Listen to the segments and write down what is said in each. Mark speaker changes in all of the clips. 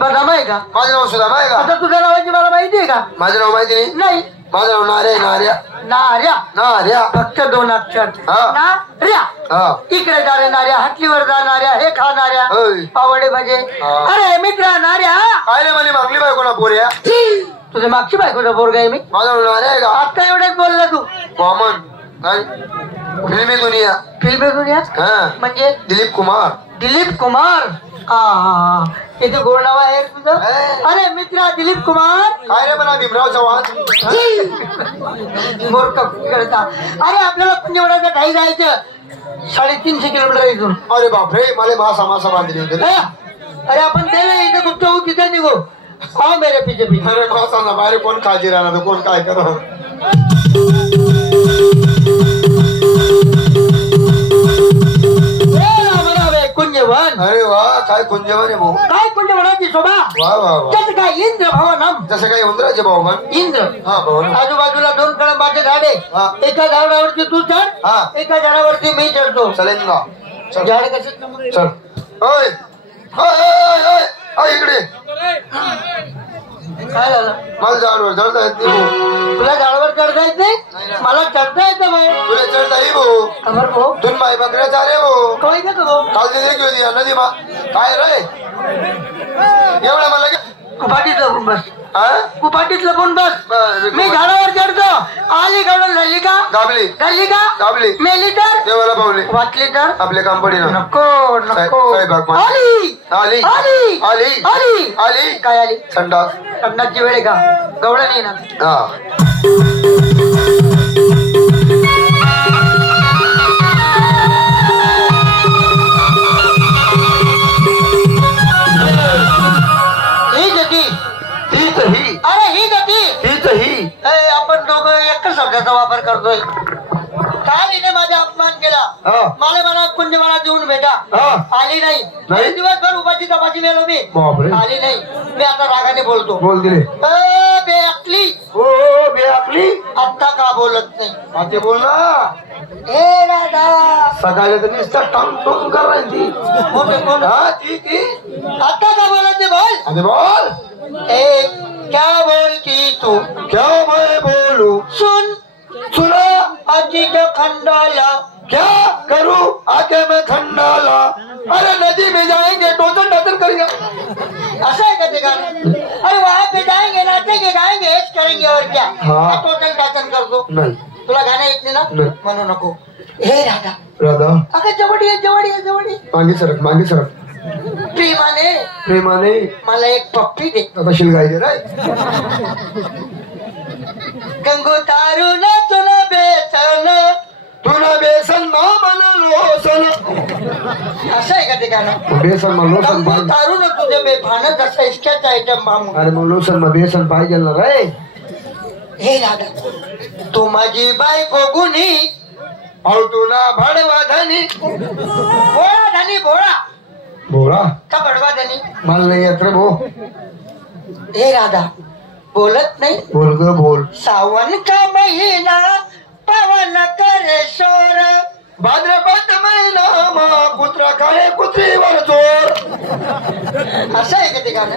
Speaker 1: बदाम आहे का?
Speaker 2: माझं नाव सुदामा आहे का?
Speaker 1: आता तुझ्या नावाची मला माहिती आहे का?
Speaker 2: माझं नाव माहिती नाही?
Speaker 1: नाही.
Speaker 2: माझं नाव नार्या आहे, नार्या.
Speaker 1: नार्या?
Speaker 2: नार्या.
Speaker 1: फक्त दोन अक्षर.
Speaker 2: हा.
Speaker 1: नार्या.
Speaker 2: हा.
Speaker 1: इकडे जा रे नार्या हाटलीवर जा नार्या हे खा नार्या.
Speaker 2: होय.
Speaker 1: पावडे भजे.
Speaker 2: हा.
Speaker 1: अरे मित्रा नार्या.
Speaker 2: काय नाही म्हणे मागली बाय कोणा पोऱ्या
Speaker 1: तुझ्या मागची बायकोचा पोरगा आहे मी.
Speaker 2: माझं नाव नार्या आहे का?
Speaker 1: आता एवढ्याच बोलला तू.
Speaker 2: कॉमन काय? फिल्मी दुनिया.
Speaker 1: फिल्म दुनिया?
Speaker 2: हा.
Speaker 1: म्हणजे?
Speaker 2: दिलीप कुमार.
Speaker 1: दिलीप कुमार. इथे गोड नाव आहे तुझं. अरे मित्रा दिलीप कुमार.
Speaker 2: काय रे म्हणा भीमराव चव्हाण?
Speaker 1: मूर्ख करता अरे आपल्याला पंचवड्याचा काही जायचं. साडेतीनशे किलोमीटर इथून.
Speaker 2: अरे बापरे मला मासा मासा बांधली होती?
Speaker 1: अरे आपण गेले इथे गुप्त होऊ तिथे निघू. हा मेरे पिछे पिछे.
Speaker 2: अरे मासा बाहेर कोण काळजी राहणार कोण काय कर काय कुंजवन आहे भाऊ?
Speaker 1: काय कुंजवनाची शोभा?
Speaker 2: वा वा वा.
Speaker 1: जसं काय इंद्र भवनम.
Speaker 2: जसं काही उंदराचे भाऊ मग?
Speaker 1: इंद्र.
Speaker 2: हा
Speaker 1: आजूबाजूला दोन कळंबाचे झाडे.
Speaker 2: हा.
Speaker 1: एका झाडावरती तू चढ
Speaker 2: हा.
Speaker 1: एका झाडावरती मी चढतो.
Speaker 2: चलेन ना. चल.
Speaker 1: झाड कसे
Speaker 2: चल. ओय, इकडे.
Speaker 1: काय झालं?
Speaker 2: मला झाडवर चढता येत नाही. भाऊ
Speaker 1: तुला झाडावर चढता येत नाही? मला चढता येतं
Speaker 2: तुला चढता येई भाऊ.
Speaker 1: खबर भाऊ.
Speaker 2: दोन माई बकऱ्या चाले भाऊ.
Speaker 1: कवाय का भाऊ?
Speaker 2: काल देखील होती या नदी मा काय रे? एवढं मला
Speaker 1: कुपाटीत लपून बस.
Speaker 2: हा?
Speaker 1: कुपाटीत लपून बस.
Speaker 2: बरं,
Speaker 1: मी झाडावर चढतो. आली गवडून धरली का?
Speaker 2: दाबली.
Speaker 1: धरली का?
Speaker 2: दाबली.
Speaker 1: मेली तर?
Speaker 2: देवाला पावले.
Speaker 1: वाचली तर?
Speaker 2: आपल्या कंपनीनं
Speaker 1: नको नको.
Speaker 2: साहेब, साहेब,
Speaker 1: आली!
Speaker 2: आली.
Speaker 1: आली!
Speaker 2: आली.
Speaker 1: आली!
Speaker 2: आली.
Speaker 1: काय आली?
Speaker 2: संडास.
Speaker 1: लग्नाची वेळ आहे का? गवळण नाही ना?
Speaker 2: ही.
Speaker 1: शब्दाचा वापर करतोय. काय तिने माझा अपमान केला.
Speaker 2: हा.
Speaker 1: मला मला कुंज मला देऊन भेटा.
Speaker 2: हा.
Speaker 1: आली नाही.
Speaker 2: नाही?
Speaker 1: दिवसभर उपाशी तपाशी मेलो मी.
Speaker 2: बापरे.
Speaker 1: आली नाही. मी आता रागाने बोलतो.
Speaker 2: बोल दिले ओ बे आपली
Speaker 1: आता का बोलत नाही?
Speaker 2: आते बोल ना.
Speaker 1: हे राधा.
Speaker 2: सकाळी तर नुसतं टांग टोंग करायची.
Speaker 1: कोण कोण?
Speaker 2: हा ती ती.
Speaker 1: आता का बोलत नाही बोल.
Speaker 2: अरे बोल.
Speaker 1: ए क्या खंडाला.
Speaker 2: क्या करूं? आके मैं खंडाला. अरे नदी में जाएंगे टोचन टाचन करेंगे.
Speaker 1: असं आहे का ते गाणं अरे वहां पे जाएंगे नाचेंगे गाएंगे हेच करेंगे और क्या?
Speaker 2: हाँ.
Speaker 1: टोचन टाचन करतो
Speaker 2: नाही।
Speaker 1: तुला गाणं येत नाही ना. म्हणू नको। हे राधा।
Speaker 2: राधा।
Speaker 1: अगं जवळ ये जवळ ये जवळ ये
Speaker 2: मागे सरक मागे सरक।
Speaker 1: प्रेमाने।
Speaker 2: प्रेमाने।
Speaker 1: मला एक पप्पी दे।
Speaker 2: आता शिलगाई रे
Speaker 1: गंगू तारून तुला असं आहे का ते गाणं?
Speaker 2: बेसन मग लोसन
Speaker 1: गंगू
Speaker 2: पाहिजे
Speaker 1: तारून तुझे बेफान जसं इष्टाचा आयटम मामू
Speaker 2: अरे मग लोसन मग बेसन पाहिजे ना रे.
Speaker 1: हे तू माझी बायको गुन्ही
Speaker 2: अहो तुला भाडवा धनी.
Speaker 1: भोळा धनी भोळा.
Speaker 2: बोला
Speaker 1: का बडवा धनी?
Speaker 2: मला नाही येत रे भो
Speaker 1: हे राधा बोलत नाही?
Speaker 2: बोल ग बोल.
Speaker 1: सावन का महिना पवन करे शोर.
Speaker 2: भाद्रपद महिना मा कुत्रा काळे कुत्रीवर जोर.
Speaker 1: असं आहे का ते गाणं?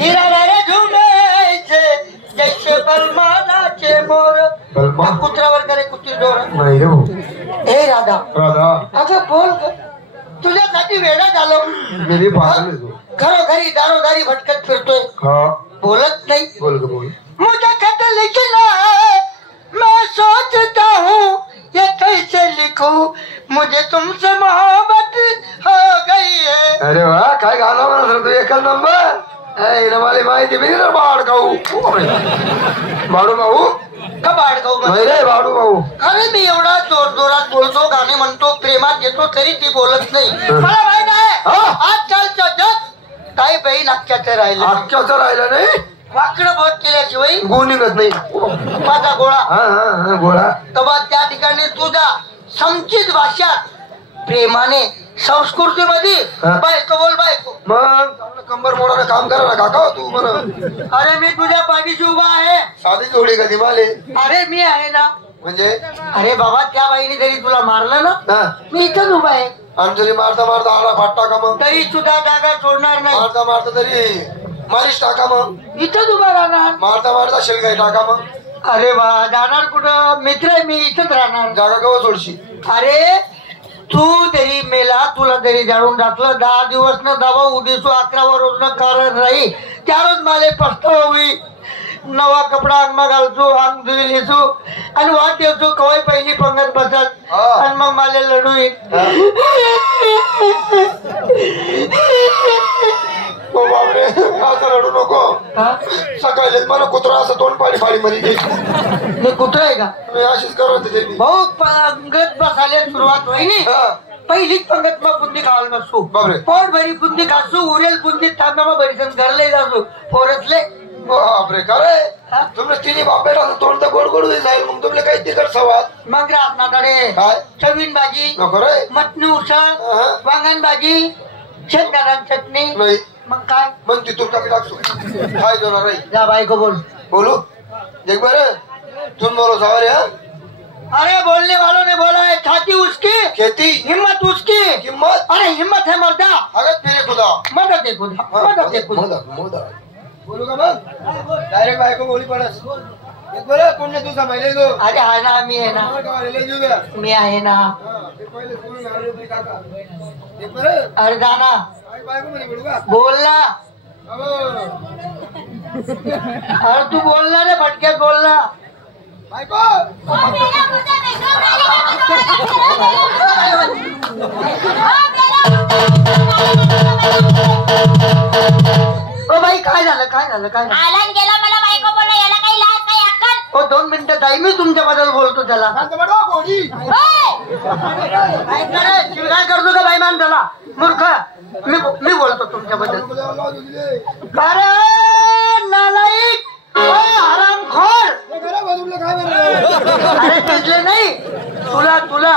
Speaker 1: हिरा रे झुमायचे जैसे बलमानाचे मोर.
Speaker 2: बलमा?
Speaker 1: का कुत्र्यावर करे कुत्री जोर?
Speaker 2: नाही भो
Speaker 1: हे राधा.
Speaker 2: राधा.
Speaker 1: अगं बोल ग. तुझ्यासाठी वेळा झालो.
Speaker 2: मेरी पागल है तू.
Speaker 1: घरोघरी दारोदारी भटकत फिरतोय.
Speaker 2: हा.
Speaker 1: बोलत नहीं.
Speaker 2: बोल ग बोल.
Speaker 1: मुझे खत लिखना है मैं हूँ ये लिखूं मुझे तुमसे मोहब्बत हो गई है।
Speaker 2: अरे वा काय गाणं म्हणत रे तू? एकच नंबर? ए, मला माहिती बी ना बाड खाऊ बाडू भाऊ?
Speaker 1: कबाड गौ
Speaker 2: नाही रे बाडू भाऊ.
Speaker 1: अरे मी एवढा जोर जोरात बोलतो गाणे म्हणतो प्रेमात घेतो तरी ती बोलत नाही. मला माहीत आहे
Speaker 2: हा?
Speaker 1: आजकालचं जग काही बाई नाक्याचं राहिलं.
Speaker 2: अख्ख्याचं राहिलं नाही?
Speaker 1: वाकडं बोट केल्याशिवाय
Speaker 2: निघत नाही.
Speaker 1: माझा गोळा.
Speaker 2: हा हा हा गोळा.
Speaker 1: तेव्हा त्या ठिकाणी तुझा संचित भाषात प्रेमाने संस्कृतीमध्ये
Speaker 2: हा.
Speaker 1: बायको बोल बायको.
Speaker 2: मग? कंबर मोडानं काम करा ना काका हो तू म्हण.
Speaker 1: अरे मी तुझ्या पाठीशी उभा आहे.
Speaker 2: साधी जोडी कधी माले
Speaker 1: अरे मी आहे ना.
Speaker 2: म्हणजे?
Speaker 1: अरे बाबा त्या बाईने जरी तुला मारलं ना
Speaker 2: हा.
Speaker 1: मी इथंच उभा आहे.
Speaker 2: अंजली मारता मारता आडा फाट टाका मग.
Speaker 1: तरी सुद्धा जागा सोडणार नाही.
Speaker 2: मारता मारता तरी मालिश टाका मग.
Speaker 1: इथंच उभा राहणार.
Speaker 2: मारता मारता शेलगाई टाका मग.
Speaker 1: अरे वा जाणार कुठं? मित्र आहे मी इथंच राहणार.
Speaker 2: कवा सोडशी
Speaker 1: अरे तू तरी मेला तुला तरी जाळून टाकलं दहा दिवस न दबा उदिसू अकरावा रोज न कारण राही. त्या रोज मला पस्तावा होई. नवा कपडा अंगमा घालतो अंग धुई लिसू आणि वाट देवतो कवाय पहिली पंगत बसत. आणि मग मला लढू येईल
Speaker 2: ओ बापरे असं रडू नको.
Speaker 1: हा?
Speaker 2: सकाळी मला कुत्रा असं तोंड पाणी पाणी मध्ये
Speaker 1: हे कुठं आहे का?
Speaker 2: मी अशीच करत होते मी.
Speaker 1: भाऊ पंगत बसायला सुरुवात होईनी.
Speaker 2: हा.
Speaker 1: पहिलीच पंगत मग बुंदी खावायला बसू.
Speaker 2: बापरे.
Speaker 1: पोट भरी बुंदी खासू उरेल बुंदी तांबा भरीसन घरले जासू पोरसले.
Speaker 2: बापरे का रे?
Speaker 1: हा?
Speaker 2: तुमने तिन्ही बाप बेटा तोंड तर गोड गोड होईल जाईल मग तुमले काही तिकट सवाद?
Speaker 1: मग राजनाकडे
Speaker 2: काय?
Speaker 1: चवीन भाजी.
Speaker 2: नको रे.
Speaker 1: मटणी उसळ.
Speaker 2: हा.
Speaker 1: वांगण भाजी. शेंगदाणा चटणी.
Speaker 2: नाही
Speaker 1: मग काय?
Speaker 2: मग ती तुरका की टाकतो काय देणार रे
Speaker 1: जा बायको बोल.
Speaker 2: बोलू? देख बरं. तुम बोलो सवारी हा?
Speaker 1: अरे बोलने वालों ने बोला है छाती उसकी.
Speaker 2: खेती
Speaker 1: हिम्मत उसकी.
Speaker 2: किंमत
Speaker 1: अरे हिम्मत है मर्दा.
Speaker 2: अगत फिरे खुदा.
Speaker 1: मदद है खुदा.
Speaker 2: हा,
Speaker 1: मदद है खुदा.
Speaker 2: मदत मदत बोलू का मग? डायरेक्ट बायको बोली पडस. देख बरं पुण्य तुझा माहिले गो
Speaker 1: अरे आहे ना मी आहे ना. मी आहे ना.
Speaker 2: हा,
Speaker 1: अरे जाना
Speaker 2: काय बायको म्हणे बोलू का
Speaker 1: बोल ना
Speaker 2: अहो,
Speaker 1: अरे तू बोल ना रे फटक्यात बोल ना
Speaker 2: बायको
Speaker 1: ओ बाई काय झालं काय झालं काय झालं?
Speaker 3: आला न गेला मला बायको बोला याला काही लाज काही अक्कल?
Speaker 1: ओ दोन मिनिटं ताई मी तुमच्याबद्दल बोलतो त्याला.
Speaker 3: होय!
Speaker 1: काय करतो का बाई माणसाला? मूर्ख. मी मी बोलतो तुमच्याबद्दल. अरे नालायक ओय हरामखोर. अरे तिथले नाही. तुला तुला.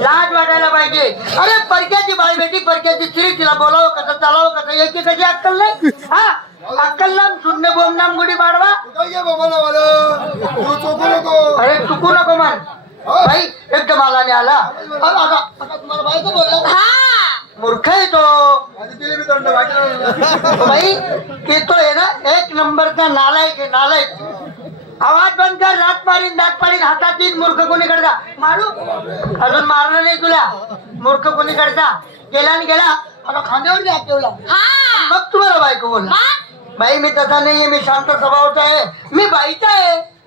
Speaker 1: लाज वाटायला पाहिजे. अरे परक्याची बाई बेटी परक्याची स्त्री. तिला बोलावं कसं चालावं कसं? याची कशी अक्कल नाही? हा? अक्कल नाम शून्य बोम नाम गुढी पाडवा. अरे चुकू नको मन भाई बायको बोलला.
Speaker 3: हा.
Speaker 1: मूर्ख आहे तो. भाई येतोय ना एक नंबरचा नालायक आहे नालायक आवाज बंद कर लाट मारीन दाट पाडीन हातात येईन मूर्ख कोणीकडे जा. मारू? अजून मारलं नाही तुला. मूर्ख कोणीकडे जा. गेला आणि गेला. आता खांद्यावर हात ठेवला.
Speaker 3: हा.
Speaker 1: मग तुम्हाला बायको बोलला
Speaker 3: मग?
Speaker 1: बाई मी तसा नाहीये मी शांत स्वभावचा आहे. मी बाईचा आहे.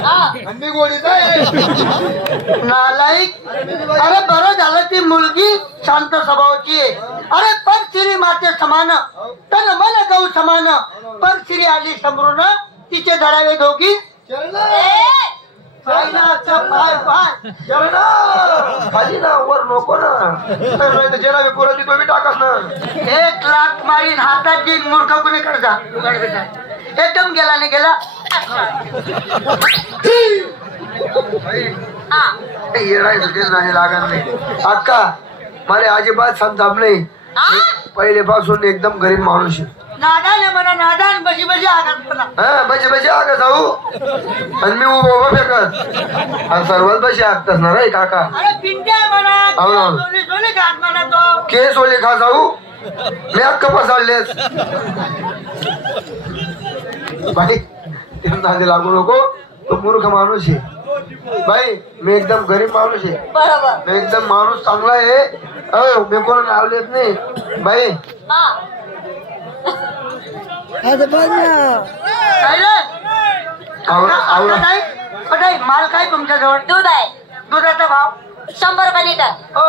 Speaker 3: हा.
Speaker 2: गोडीचा आहे.
Speaker 1: नालायक. अरे बरं झालं ती मुलगी शांत स्वभावाची आहे. अरे पर श्री माते समान. तन मन गौ समान. पर श्री आली समरून तिचे धरावे दोघी. पाय
Speaker 2: खाली ना वर नको ना. जेला मी पुरा तो टाकस ना.
Speaker 1: एक लाख मारीन हातात देईन मूर्ख तुझ्याकडे जा. एकदम गेला नाही गेला.
Speaker 3: हा.
Speaker 2: नाही लागत नाही. अक्का मला अजिबात संताप नाही.
Speaker 3: हा?
Speaker 2: पहिलेपासून एकदम गरीब माणूस आहे.
Speaker 1: नादान आहे म्हणा नादान बशी बशी
Speaker 2: हा आग जाऊ. आणि मी उभं उभं फेकत. आणि सर्वच बसे आगतस ना रे काका.
Speaker 1: अरे पिंट्या आहे म्हणा
Speaker 2: हो. ना.
Speaker 1: सोनी सोनी घात म्हणा तो.
Speaker 2: केस ओले खा जाऊ. मी अक्क पसाडलेस बाई नादी लागू नको. तो मूर्ख माणूस आहे. बाई मी एकदम गरीब माणूस आहे.
Speaker 3: बरोबर.
Speaker 2: मी एकदम माणूस चांगला आहे. अहो मी कोण लावलेत नाही. बाई
Speaker 3: हा.
Speaker 1: काय काय? माल काय तुमच्याजवळ?
Speaker 3: दूध आहे.
Speaker 1: दुधाचा भाव?
Speaker 3: शंभर रुपये लिटर.
Speaker 1: ओ,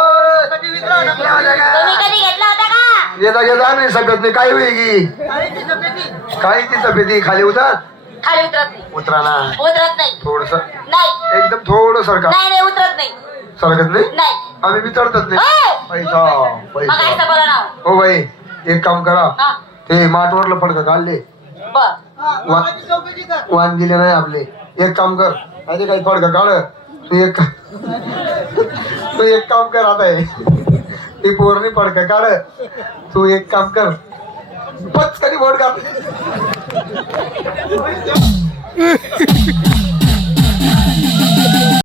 Speaker 1: कधी विकला होता
Speaker 3: तुम्ही कधी घेतला होता का?
Speaker 2: येता घेता नाही सकत नाही काही वेगळी
Speaker 1: काळीची सफेदी.
Speaker 2: काही ती तब्येती? खाली उतर.
Speaker 3: खाली उतरत नाही.
Speaker 2: उतरा ना.
Speaker 3: उतरत नाही.
Speaker 2: थोडस.
Speaker 3: नाही.
Speaker 2: एकदम थोडं सरका.
Speaker 3: नाही नाही उतरत नाही.
Speaker 2: सरकत नाही?
Speaker 3: नाही.
Speaker 2: आम्ही विचारतच नाही.
Speaker 3: होय.
Speaker 2: पैसा
Speaker 3: मग
Speaker 2: पैसा.
Speaker 3: काय बोला ना.
Speaker 2: हो बाई. एक काम करा.
Speaker 3: हा.
Speaker 2: ते माठवरलं फडकं काढले.
Speaker 3: बर.
Speaker 2: वाण दिले नाही आपले. एक काम कर. आधी काही फडकं काढ. तू एक तू एक काम कर आता हे. ती पोरणी फडकं काढ. तू एक काम कर. पच कधी बोट काढ.